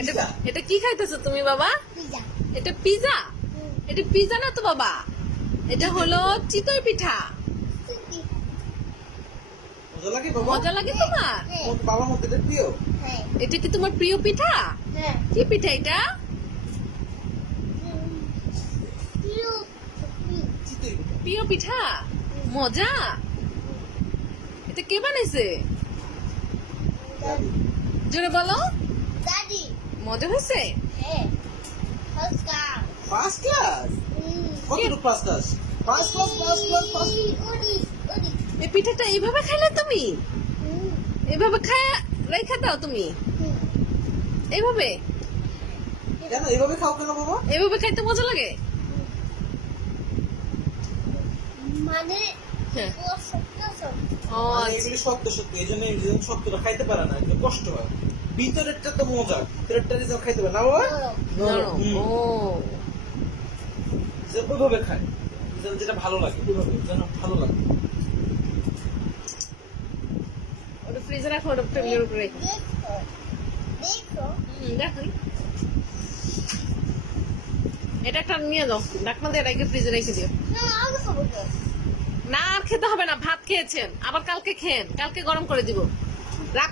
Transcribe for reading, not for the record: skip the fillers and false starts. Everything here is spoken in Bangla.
এটা পিজা। এটা কি খাইতেছো তুমি বাবা? পিজা এটা পিজা? এটা পিজা না তো বাবা, এটা হলো চিতই পিঠা। মজা লাগে বাবা? মজা লাগে তোমার? তোমার বাবার মধ্যে এটা প্রিয়? হ্যাঁ এটা কি তোমার প্রিয় পিঠা? হ্যাঁ কি পিঠা এটা? চিতই পিঠা। প্রিয় পিঠা? মজা? এটা কে বানাইছে? দাদু। জোরে বলো। দাদি মজা হয়েছে? হ্যাঁ হসকার ফার্স্ট ক্লাস? কতটুকু first class? First class, first class, first. ওরি ওরি এই পিঠাটা এইভাবে খাইলে তুমি? এইভাবে খায় রেখে দাও তুমি? এইভাবে? কেন এইভাবে খাও কেন বাবা? এইভাবে খাইতে মজা লাগে? মানে হ্যাঁ। ও সত্য সত্য ও মানে আচ্ছা। এগুলি শক্ত শক্ত, এই জন্য শক্তটা খাইতে পারে না, একটু কষ্ট হয়। ভিতরেরটা তো মজা, ভিতরেরটা যে খাইতে পারে না বাবা? নরম। হুম। ও যে ওইভাবে খায়, যেটা ভালো লাগে ওইভাবে, যেন ভালো লাগে। ওটা ফ্রিজে রাখো, ওটা টেবিলের উপরে রেখো। দেখো দেখো দেখো, এটা একটা নিয়ে যাও, ঢাকনা দিয়ে রেখে ফ্রিজে রেখে দিও। না আগে খাবো তো না আর খেতে হবে না, ভাত খেয়েছেন, আবার কালকে খেন, কালকে গরম করে দিব। রাখ।